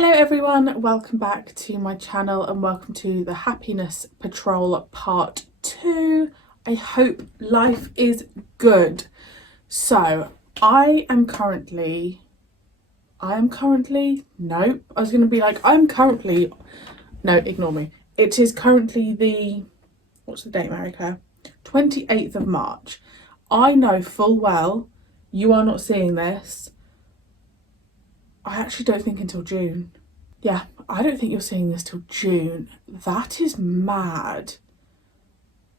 Hello everyone, welcome back to my channel and welcome to the Happiness Patrol part 2. I hope life is good. So I am currently, no, I was going to be like, no, ignore me. It is currently what's the date, Marie-Clare? 28th of March. I know full well you are not seeing this. I actually don't think until June. Yeah, I don't think you're seeing this till June. That is mad.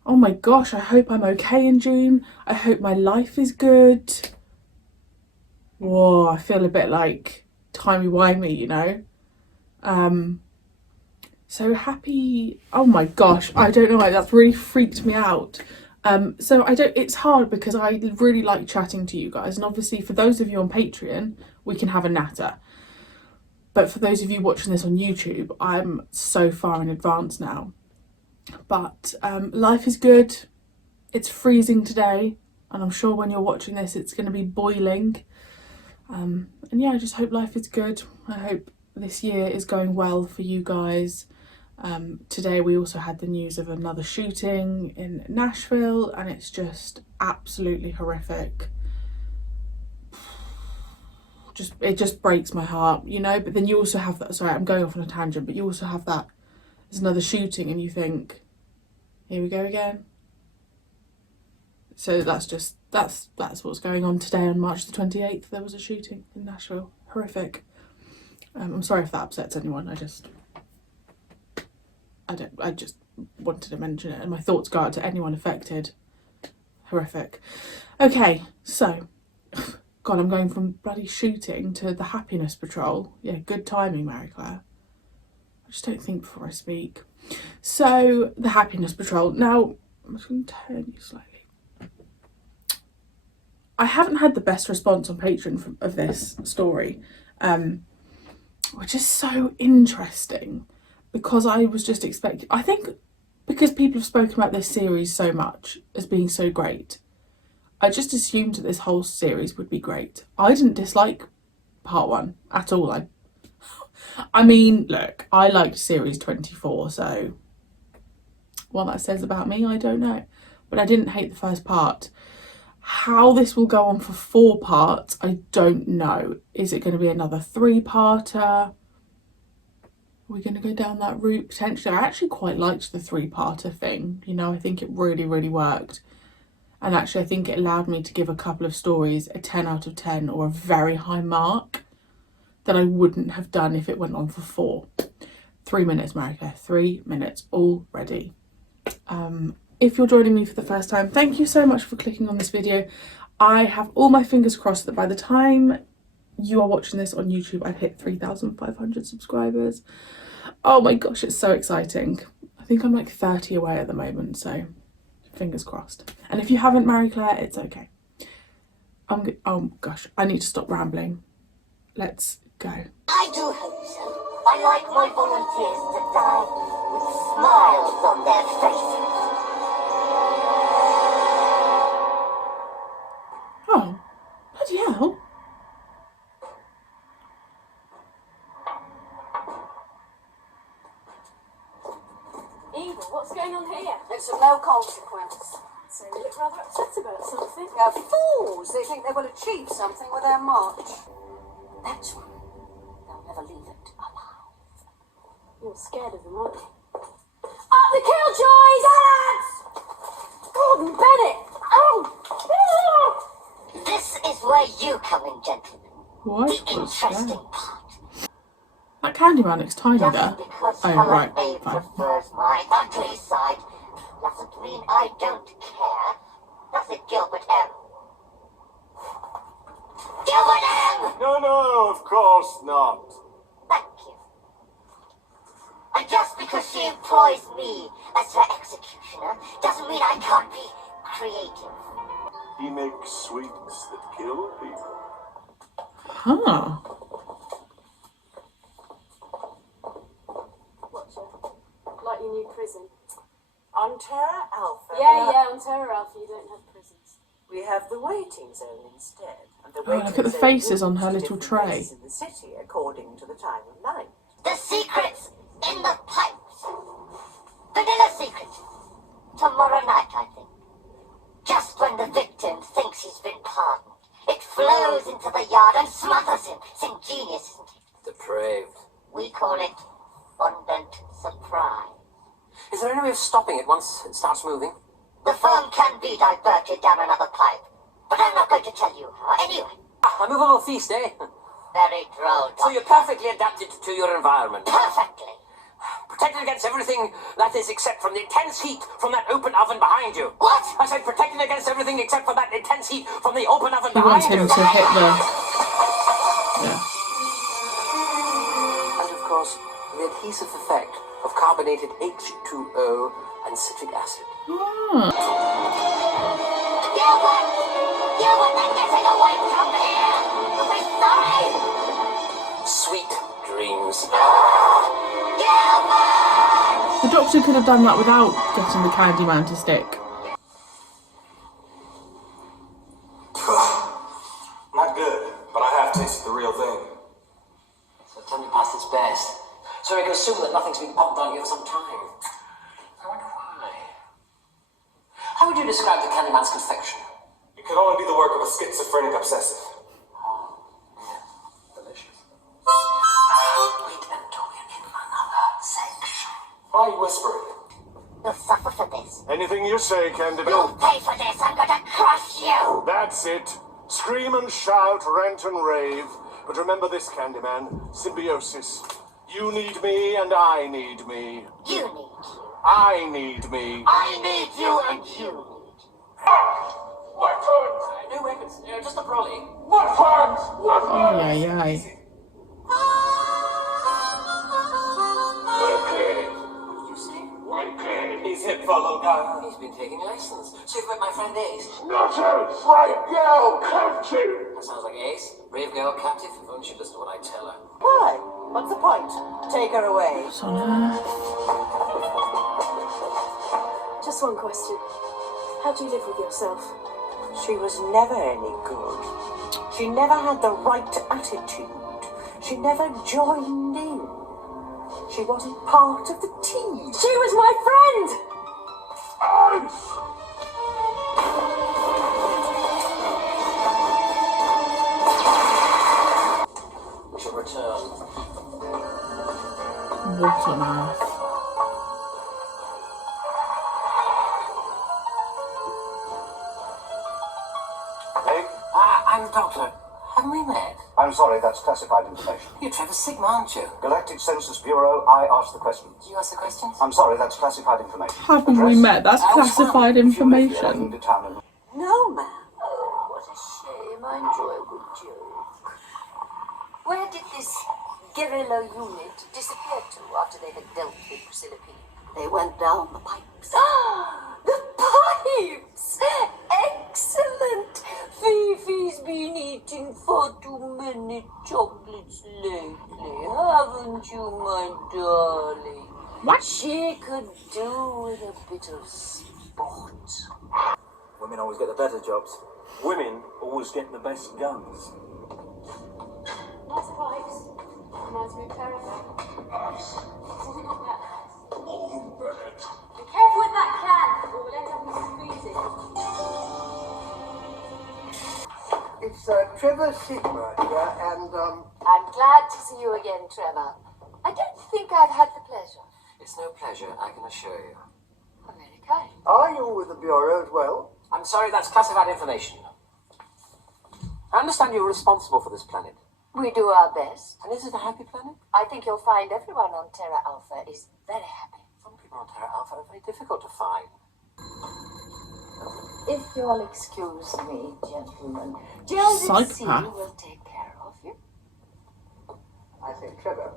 Oh my gosh, I hope I'm okay in June. I hope my life is good. Whoa, I feel a bit like timey-wimey, you know? So happy, oh my gosh, I don't know why, that's really freaked me out. It's hard because I really like chatting to you guys, and obviously for those of you on Patreon, we can have a natter. But for those of you watching this on YouTube, I'm so far in advance now. But life is good. It's freezing today, and I'm sure when you're watching this, it's going to be boiling. And yeah, I just hope life is good. I hope this year is going well for you guys. Today we also had the news of another shooting in Nashville, and it's just absolutely horrific. It just breaks my heart, you know. But then you also have that, sorry, I'm going off on a tangent, but you also have that there's another shooting and you think, here we go again. So that's what's going on today. On March the 28th there was a shooting in Nashville. Horrific. I'm sorry if that upsets anyone. I just wanted to mention it, and my thoughts go out to anyone affected. Horrific. Okay, so God, I'm going from bloody shooting to the Happiness Patrol. Yeah, good timing, Marie-Clare. I just don't think before I speak. So, the Happiness Patrol. Now, I'm just going to turn you slightly. I haven't had the best response on Patreon of this story, which is so interesting because I was just expecting, I think because people have spoken about this series so much as being so great, I just assumed that this whole series would be great. I didn't dislike part 1 at all. I mean, look, I liked series 24, so what that says about me, I don't know. But I didn't hate the first part. How this will go on for 4 parts, I don't know. Is it going to be another 3-parter? Are we going to go down that route potentially? I actually quite liked the 3-parter thing. You know, I think it really, really worked. And actually, I think it allowed me to give a couple of stories a 10 out of 10 or a very high mark that I wouldn't have done if it went on for 4. 3 minutes, Marie-Clare. 3 minutes already. If you're joining me for the first time, thank you so much for clicking on this video. I have all my fingers crossed that by the time you are watching this on YouTube, I've hit 3,500 subscribers. Oh my gosh, it's so exciting. I think I'm like 30 away at the moment, so fingers crossed. And if you haven't, Marie-Clare, it's okay. Oh gosh, I need to stop rambling. Let's go. I do hope so. I like my volunteers to die with smiles on their faces. Oh, bloody hell. Eva, what's going on here? It's of no consequence. So you look rather upset about something. They're fools. They think they will achieve something with their march. That's one. They'll never leave it alive. You're scared of them, aren't you? Up the killjoys! Lads! Gordon Bennett! Oh! This is where you come in, gentlemen. What? The interesting part. That Candyman looks tiny there. Just because Oh, Helen right, A fine. prefers my ugly side doesn't mean I don't care. Does it, Gilbert M? Gilbert M! No, of course not. Thank you. And just because she employs me as her executioner doesn't mean I can't be creative. He makes sweets that kill people. Huh. Watcher. Like your new prison. On Terra Alpha, Yeah, on Terra Alpha you don't have prisons. we have the waiting zone instead. And the Oh, look at the faces on her little tray. In the city, according to the time of night. The secret's in the pipes. Vanilla secret. Tomorrow night, I think. Just when the victim thinks he's been pardoned, it flows into the yard and smothers him. It's ingenious, isn't it? Depraved. We call it fondant surprise. Is there any way of stopping it once it starts moving? The foam can be diverted down another pipe, but I'm not going to tell you how. Anyway, A movable feast, eh? very droll. So you're perfectly adapted to your environment. Perfectly. Protected against everything that is except from the intense heat from that open oven behind you. What? I said protected against everything except for that intense heat from the open oven He wants behind him you. to hit the... Yeah. And of course, the adhesive effect of carbonated H2O and citric acid. Ah. You were not getting away from here. You'll be sorry. Sweet dreams. The doctor could have done that without getting the Candyman to stick. Not good, but I have tasted the real thing. So tell me past its best. So we can assume that nothing's been popped on here for some time. I wonder why. How would you describe the Candyman's confection? It could only be the work of a schizophrenic obsessive. Delicious. Wait until we're in another section. Why are you whispering? You'll suffer for this. Anything you say, Candyman. You'll pay for this. I'm going to crush you. That's it. Scream and shout, rant and rave. But remember this, Candyman. Symbiosis. You need me and I need me. You need you. I need me. I need you and you need. No weapons, just a brolly. Oh, yeah, yeah. What did you say? He's hip for a little guy. He's been taking lessons. So you've met my friend Ace. Not a bright girl, captain. That sounds like Ace. Brave girl, captive. If only she'd listen to what I tell her. Why? What's the point? Take her away. What's on her? Just one question. How do you live with yourself? She was never any good. She never had the right attitude. She never joined in. She wasn't part of the team. She was my friend! We shall return. What on earth? Hey, I'm the doctor. Haven't we met? I'm sorry, that's classified information. You're Trevor Sigma, aren't you? Galactic Census Bureau, I ask the questions. You ask the questions? I'm sorry, that's classified information. Haven't we met? That's classified information. No, ma'am. Oh, what a shame. I enjoy a good joke. Where did this guerrilla unit disappear to after they had dealt with Priscilla P? They went down the pipes. The pipes! Excellent! Fifi's been eating far too many chocolates lately, haven't you, my darling? What? She could do with a bit of sport. Women always get the better jobs. Women always get the best guns. Nice pipes. Reminds me of Terrific. Isn't it not that nice? Be careful with that can, or we'll end up with some freezing. It's Trevor Sigma here, and I'm glad to see you again, Trevor. I don't think I've had the pleasure. It's no pleasure, I can assure you. I'm very kind. are you with the Bureau as well? I'm sorry, that's classified information. I understand you're responsible for this planet. We do our best. And is it a happy planet? I think you'll find everyone on Terra Alpha is very happy. Some people on Terra Alpha are very difficult to find. If you'll excuse me, gentlemen, Josie Psychopath. will take care of you. I say, Trevor,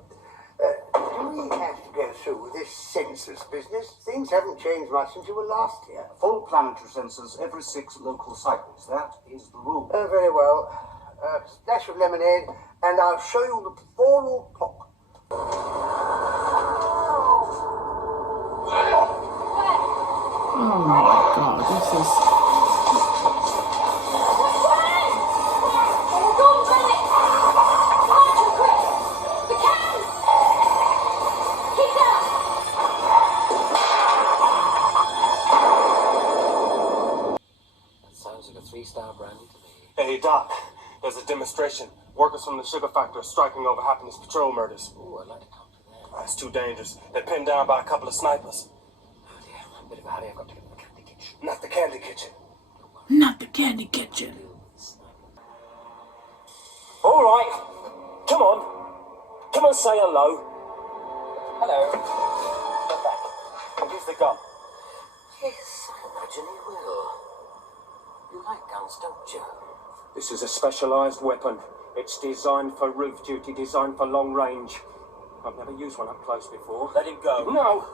do we have to go through with this census business? Things haven't changed much since you were last here. Full planetary census every 6 local cycles. That is the rule. Oh, very well. Splash of lemonade, and I'll show you the floral clock. Oh my god, this is... There's a demonstration. Workers from the sugar factory are striking over Happiness Patrol murders. Ooh, I'd like to come to that. That's too dangerous. They're pinned down by a couple of snipers. Oh dear, I'm a bit of a hurry. I've got to get to the candy kitchen. Not the candy kitchen. Not the candy kitchen. All right. Come on. Come and say hello. Hello. Come back. And here's the gun. Yes, I imagine he will. You like guns, don't you? This is a specialised weapon. It's designed for roof duty, designed for long range. I've never used one up close before. Let him go. No. No.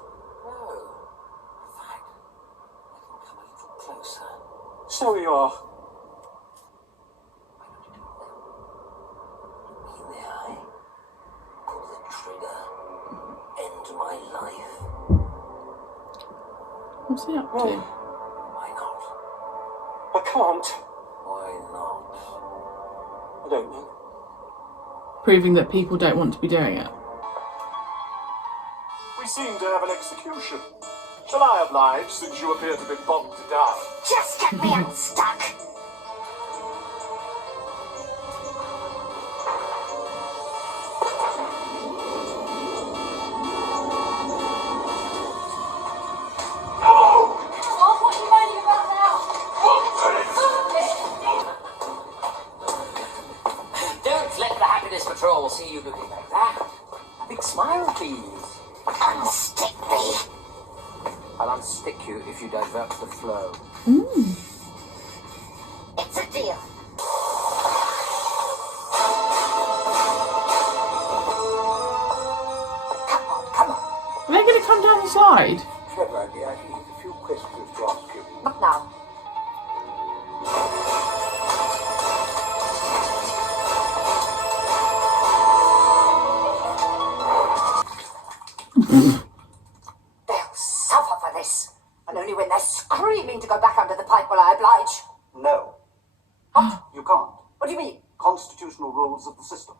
In fact, let him come a little closer. So you are. Why don't you do that? Look me in the eye. Pull the trigger. End my life. What's he up to? Why not? I can't. Why not? I don't know. Proving that people don't want to be doing it. We seem to have an execution. Shall I oblige, since you appear to be bogged down? Just get me unstuck. What are you moaning about now? Don't let the Happiness Patrol see you looking like that. A big smile, please. Unstick me. I'll unstick you if you divert the flow. It's a deal. Come on, come on. Are they going to come down the slide? Trevor, dear, I think there's a few questions to ask you. Not now. They'll suffer for this. And only when they're screaming to go back under the pipe will I oblige. No. You can't. What do you mean? Constitutional rules of the system.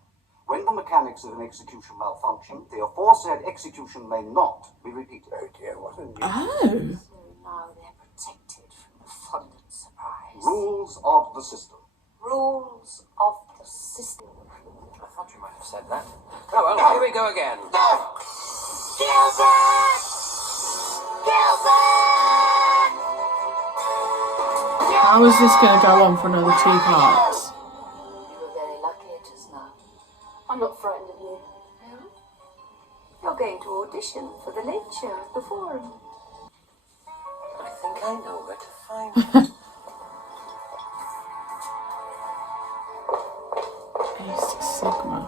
When the mechanics of an execution malfunction, the aforesaid execution may not be repeated. Oh dear, what a nuisance. Oh. So now they're protected from the fondant surprise. Rules of the system. Rules of the system. I thought you might have said that. Oh well, here we go again. No! Gilbert! Gilbert! How is this going to go on for another 2 parts? You were very lucky just now. I'm not frightened of you. No? You're going to audition for the late show at the Forum. I think I know where to find you. Ace Sigma.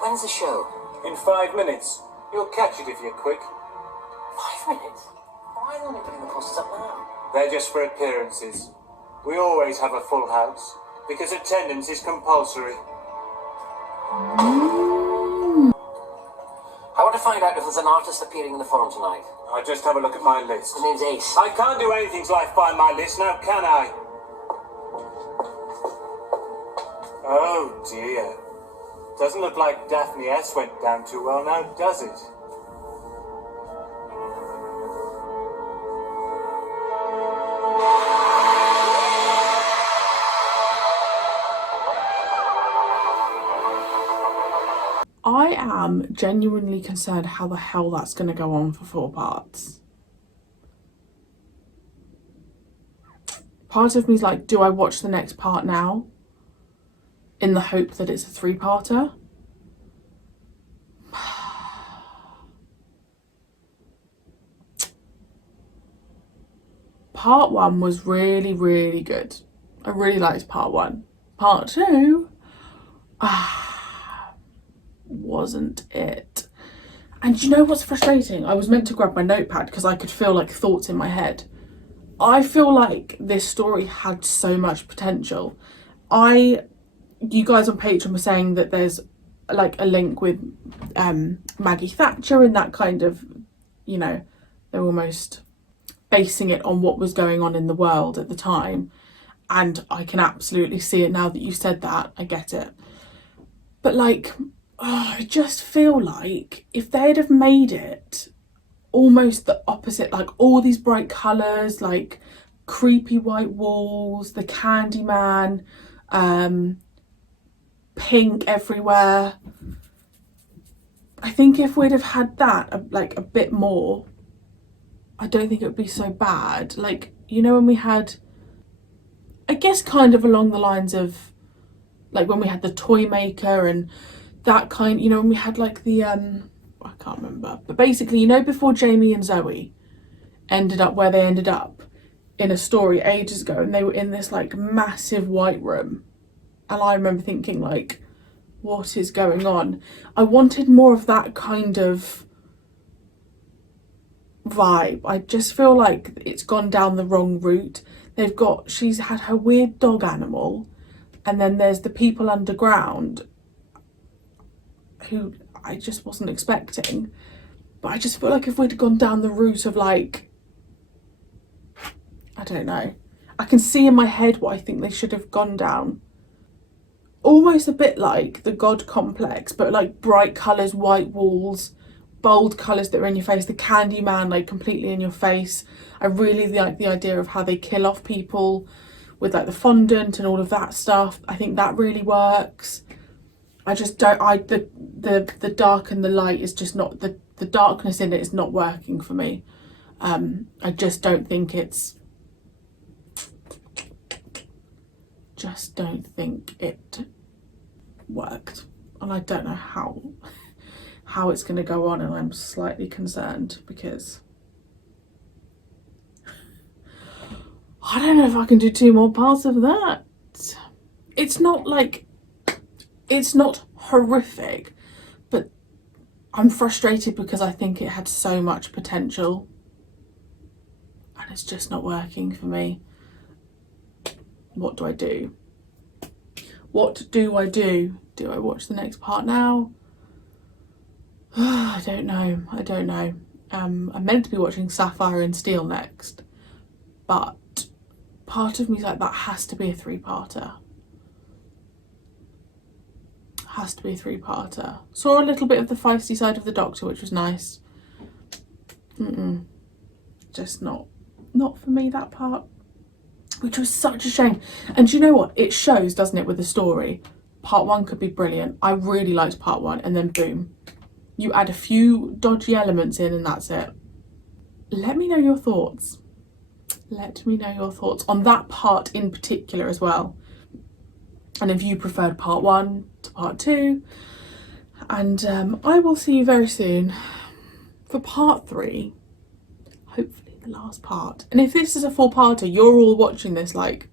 When's the show? In 5 minutes. You'll catch it if you're quick. 5 minutes? Why are they only putting the posters up now? They're just for appearances. We always have a full house, because attendance is compulsory. I want to find out if there's an artist appearing in the Forum tonight. I just have a look at my list. The name's Ace. I can't do anything's life by my list, now can I? Oh dear. Doesn't look like Daphne S went down too well now, does it? I am genuinely concerned how the hell that's going to go on for 4 parts. Part of me is like, do I watch the next part now? In the hope that it's a 3-parter? Part 1 was really, really good. I really liked part 1. Part 2... wasn't it. And you know what's frustrating? I was meant to grab my notepad because I could feel like thoughts in my head. I feel like this story had so much potential. You guys on Patreon were saying that there's like a link with Maggie Thatcher and that kind of, you know, they're almost basing it on what was going on in the world at the time. And I can absolutely see it now that you said that. I get it. But like, I just feel like if they'd have made it almost the opposite, like all these bright colours, like creepy white walls, the Candyman, pink everywhere. I think if we'd have had that like a bit more, I don't think it would be so bad. Like, you know, when we had, I guess kind of along the lines of like when we had the toy maker and that kind, you know, when we had like the I can't remember, but basically, you know, before Jamie and Zoe ended up where they ended up in a story ages ago, and they were in this like massive white room, and I remember thinking like, what is going on? I wanted more of that kind of vibe. I just feel like it's gone down the wrong route. She's had her weird dog animal, and then there's the people underground who I just wasn't expecting. But I just feel like if we'd gone down the route of like, I don't know, I can see in my head what I think they should have gone down. Almost a bit like the God complex, but like bright colours, white walls, bold colours that are in your face, the Candyman like completely in your face. I really like the idea of how they kill off people with like the fondant and all of that stuff. I think that really works. I just don't, the dark and the light is just not, the darkness in it is not working for me. I just don't think it worked, and I don't know how it's going to go on, and I'm slightly concerned because I don't know if I can do 2 more parts of that. It's not horrific, but I'm frustrated because I think it had so much potential and it's just not working for me. What do I do? What do I do? Do I watch the next part now? I don't know. I'm meant to be watching Sapphire and Steel next, but part of me's like, that has to be a 3-parter. Has to be a 3-parter. Saw a little bit of the feisty side of the Doctor, which was nice. Just not for me, that part, which was such a shame. And do you know what? It shows, doesn't it, with the story? Part 1 could be brilliant. I really liked part 1, and then boom, you add a few dodgy elements in and that's it. Let me know your thoughts. Let me know your thoughts on that part in particular as well. And if you preferred part 1 to part 2. And I will see you very soon for part 3. Hopefully the last part. And if this is a 4-parter, you're all watching this like,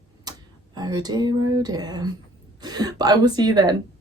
oh dear, oh dear. But I will see you then.